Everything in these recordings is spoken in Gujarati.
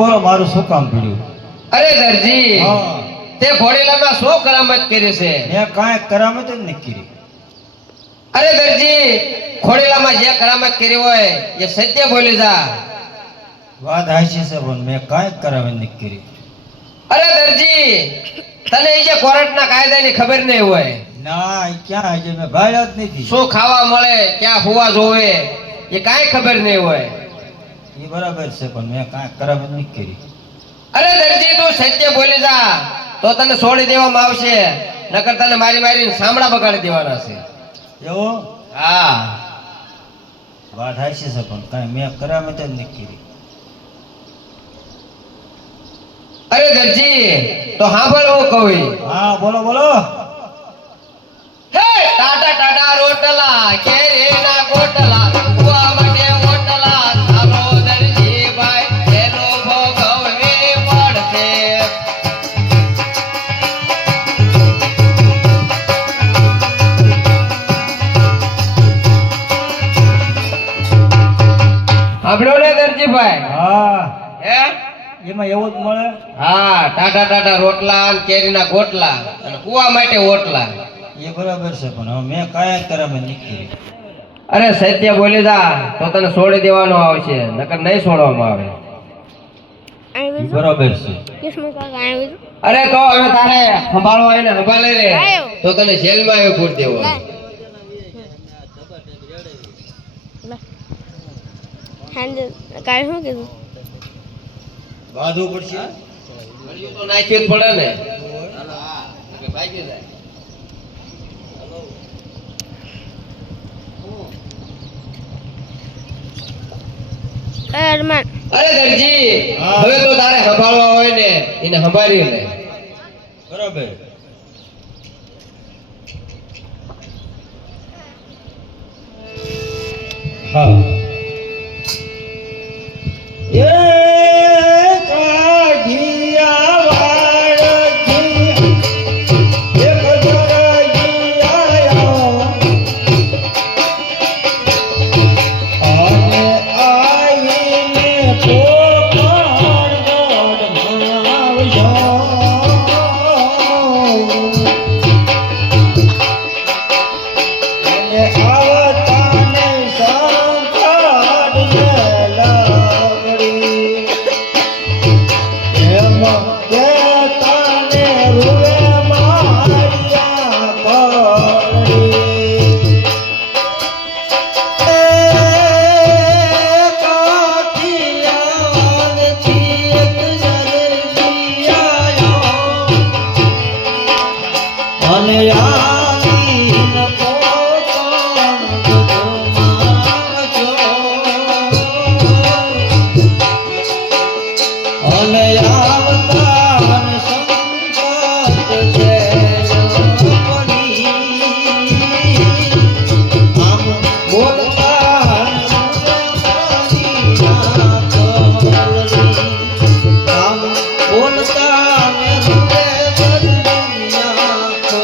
બોલો મારું શું કામ પડ્યું? અરે દરજી, હા, તે ઘોડીલામાં શું કરામત કરી છે? મેં કાંઈ કરામત જ નથી કરી. અરે દરજી, ઘોડીલામાં જે કરામત કરી હોય એ સત્ય બોલી જા. વાત હાચી છે પણ મેં કાંઈ કરામત નથી કરી. અરે દરજી, તને એ જે કોર્ટના કાયદાની ખબર નહીં હોય. ના ઈ ક્યાં હજી મેં ભાળ્યો જ નથી. શું ખાવા મળે, ક્યાં હોવા જોવે એ કાંઈ ખબર નહીં હોય. એ બરાબર છે પણ મેં કાંઈ કરામત નથી કરી. અરે દરજી, તું સત્ય બોલી જા તો તને છોડી દેવામાં આવશે, નકર તને મારી મારીને સાંભળા બગાડી દેવાના છે. એવું? હા. વાત હાચી છે પણ કાંઈ મેં કરામત જ નથી કરી. અરે દરજી, તો સાંભળ હું કહું. હા બોલો બોલો. હે ટાટા ટાટા રોટલા, કેરીના ગોટલા, કુવા માટે ઓટલા, ચાલો દરજી ભાઈ એનો ભોગવવી પડશે. સાંભળ્યો ને દરજીભાઈ? હા, હે એમાં એવું જ મળે? હા, ટાટા ટાટા રોટલા અને કેરીના ગોટલા અને કુવા માટે ઓટલા. એ બરાબર છે પણ હવે મેં કાંઈ કરામત નથી કરી. અરે સત્ય બોલી જા તો તને છોડી દેવાનો આવશે, નકર નહીં છોડવામાં આવે. ઈ બરાબર છે. અરે તો હવે તારે સંભાળવા હોય ને સંભાળી લે, તો તને જેલમાં આવ્યો પૂર દેવો. કાંઈ શું કીધું? બાંધવું પડશે. મળ્યું તો નાખ્યું જ પડે ને. ભાગી જાય. અરમાન, અરે દરજી, હા. હવે તો તારે સંભાળવા હોય ને એને સંભાળી લે. બરાબર. હા. એ કાઢિયા વાળજી એક જોરજી આયો અને આવીને પોકાર ગોડ માવજો અને આવતાને સંકટ લગડી એમ કેતાને રૂવે મારિયા કરડી કાઠિયાવાડથી એક જરજી આયો અને આવીને પોતાનો માવજો અને આવતા સંકટ છે પડી આમ બોલતા આમ બોલતા ને રૂવે બદલી નાખો.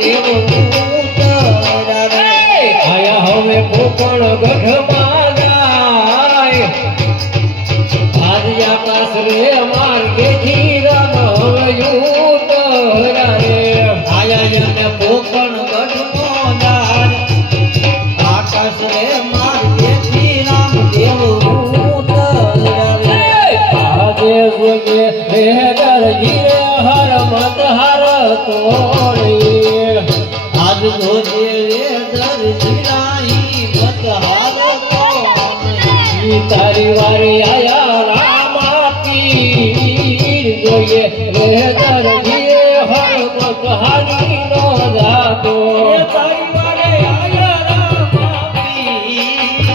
દેવ ઉતરા રે આયા હવે કોકણ ગઢમાં જાય ભાજ્યા પાસ રે માર્ગેથી રામ હવે ઉતરા રે આયા ને પોકણ ગઢનો દાર આકાશ રે માર્ગેથી રામ દેવ ઉતરા રે આજે જોગે રે દરજી રે હર મત હર તોડી આજ જોજે રે દરજીરાઈ મત હાર કોને તારી વારી આયા રામા પીર જોઈએ રે દરજી હર મત હારી નો જાતો એ તારી વારે આયા રામા પીર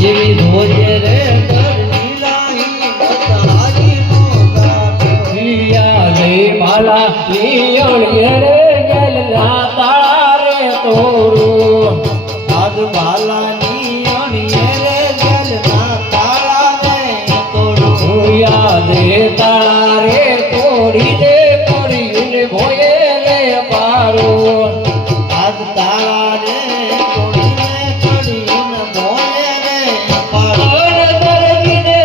જેવી જોજે રે દરજીરાઈ મત હારી નો ગાતો પિયા રે માલા લિયણ રે ગેલના તાળા રે તોરું આજ બાલાની અણીએ રે જલના તાળા રે તોડું ભૂયા રે તાળા રે તોડી દે કરીને ભોયે રે પારો આજ તાળા રે તોડીને ચડીને ભોલે રે પાડો અન દરજીને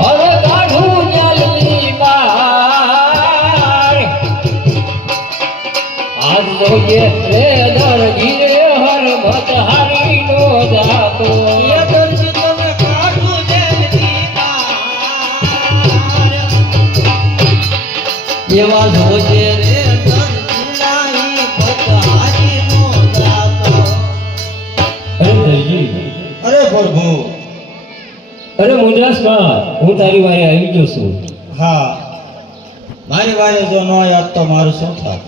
હર કાઢું જલની બાર આજ જોઈએ રે દરજી રે હર મત હારી નો જાતો એ દરજી તમે કાઢું જેલની બાર એવા જોજે રે દરજીલાઈ ભક્ત હાજીનો દાતો અરે દરજી અરે પ્રભુ અરે મુદ્રાસમાં હું તારી વારે આવી ગયો છું હા મારી વારે જો ન યાદ તો મારું શું થાત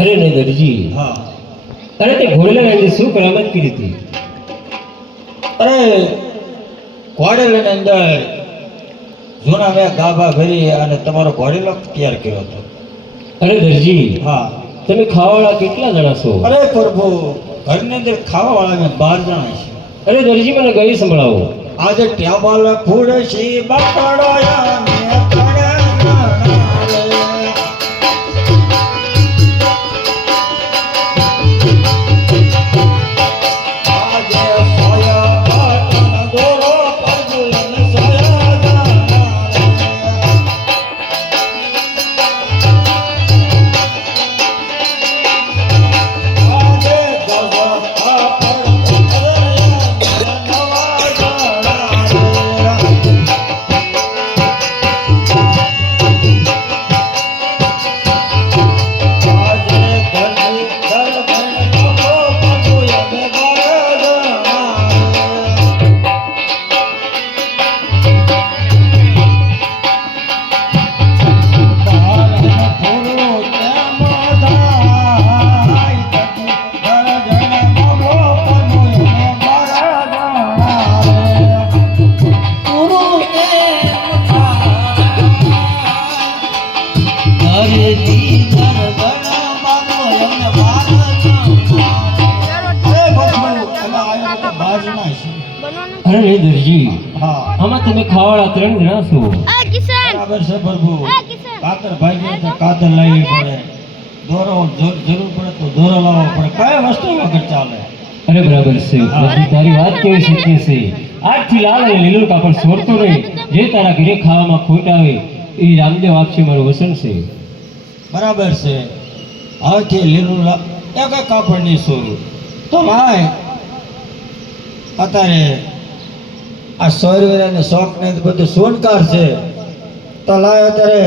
અરે નહીં દરજી હા અરે તે ઘોડેલા શું કરામત કરી હતી અરે ઘોડેલાની અંદર જૂના મેં ગાભા ભરી અને તમારો ઘોડેલો તૈયાર કર્યો હતો અરે દરજી હા તમે ખાવાવાળા કેટલા જણા છો અરે પ્રભુ ઘરની અંદર ખાવા વાળા મેં 12 જણા છે અરે દરજી મને ગઈ સંભળાવો આજે ટેબલ ફૂડશી બકડોયા ને કડકડા રે. આજે સોયા બટન દોરો પગલન સોયા જાના રે. આજે ગવા પાપડ ઉતર્યા નવા જાણા રે. આજે ઘરની દરબણ લોકો પગુય બેગાર જાણા રે. અરે નહીં દરજી હા આમાં તમે ખાવાવાળા 3 જણા છો બરાબર છે પ્રભુ કાતર ભાઈ તો કાતર લાવવી પડે દોરો જરૂર પડે તો દોરો લાવવો પડે કઈ વસ્તુ વગર ચાલે અરે બરાબર છે પ્રભુ તારી વાત કેવી સત્ય છે આજથી લાલ અને લીલું કાપડ છોડતો નહીં જે તારા ઘરે ખાવામાં ખોટ આવે એ રામદેવ આપશે મારું વસન છે બરાબર છે હવેથી લીલું એક કાપડ નહીં સોરું તો ભાઈ અત્યારે આ સોયરવેર અને શોખ ને બધું સોનકાર છે તો લાય અત્યારે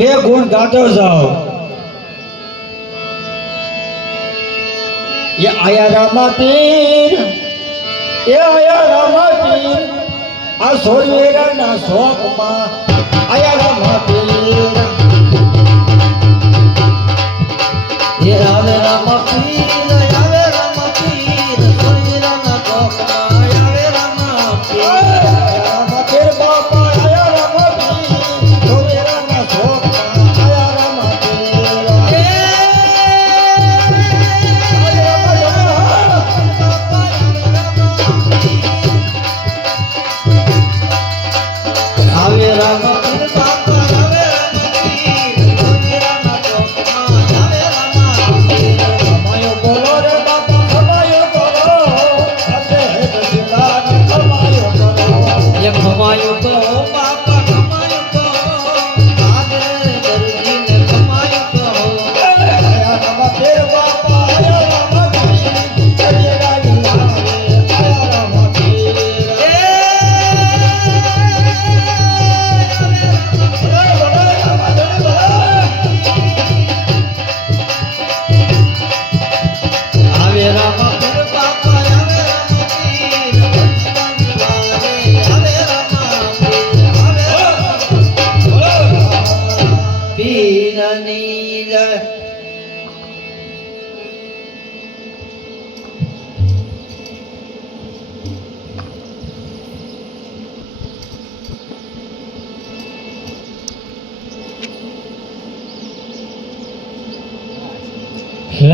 2 ગુણ ગાતો જાઓ ये आया रामा पीर ये आया रामा पीर आ सोयरा ना शोक मा आया रामा पीर